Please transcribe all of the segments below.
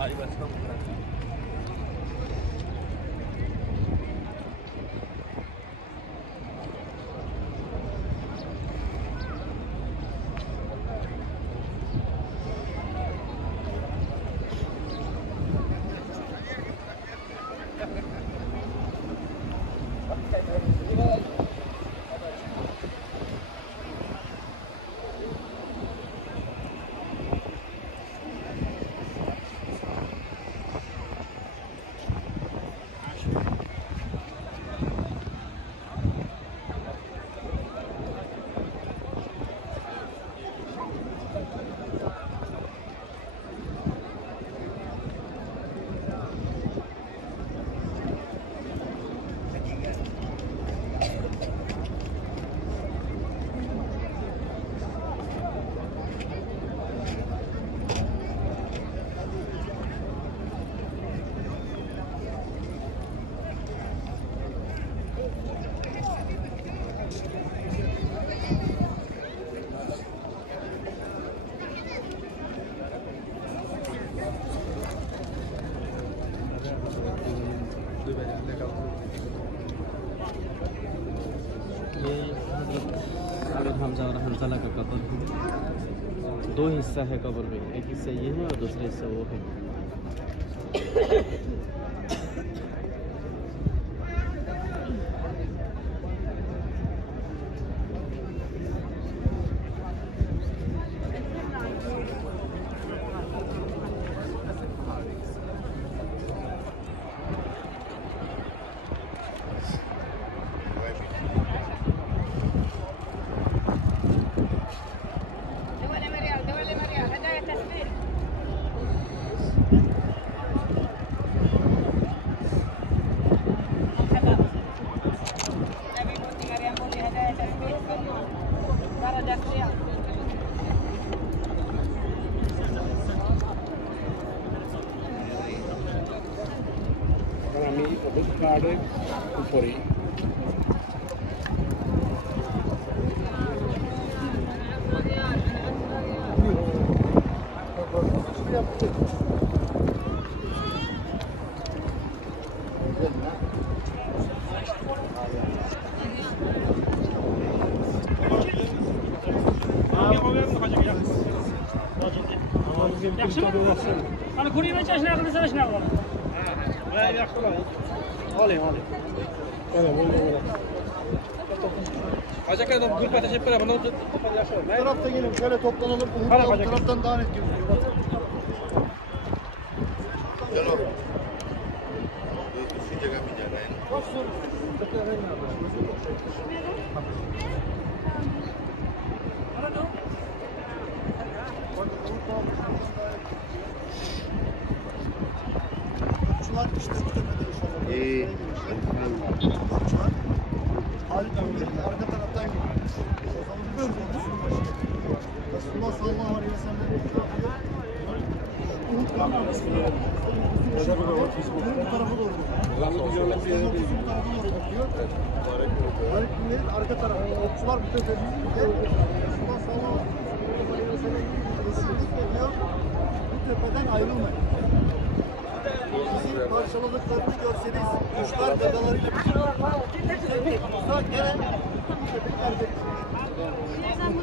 Aí vai ficar muito grande. Hamza और हंसला का कब्र है। दो हिस्सा है कब्र में, एक हिस्सा ये है और दूसरा हिस्सा वो है। আমি ওদের কার্ডের উপরে Hani kurye ve çeşne yakını sana şuna alalım. ben yaklaşık alayım. Evet, böyle. Acaba adam gül patates yapar ama ne Bu tarafta gelin, şöyle toplanalım. Bu taraftan daha net gözüküyor. चलो दूसरी जगह भी जाना है Şunlar işte bu tepede inşallah. ये Halit abi arka taraftan geliyor. Resulullah sallallahu aleyhi ve sellem Uhud kamerası. Bu tarafa doğru. Bu tarafa doğru bakıyor. Halit binlerin arka tarafı. Okçular bu tepede. Resulullah sallallahu aleyhi ve sellem kesinlikle diyor, bu tepeden ayrılmayın. Bizi parçaladıklarını görseniz, kuşlar gagalarıyla uzak gene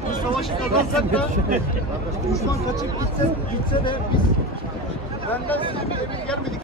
biz savaşı kazansak da düşman kaçıp gitse de biz benden size bir emir gelmedik.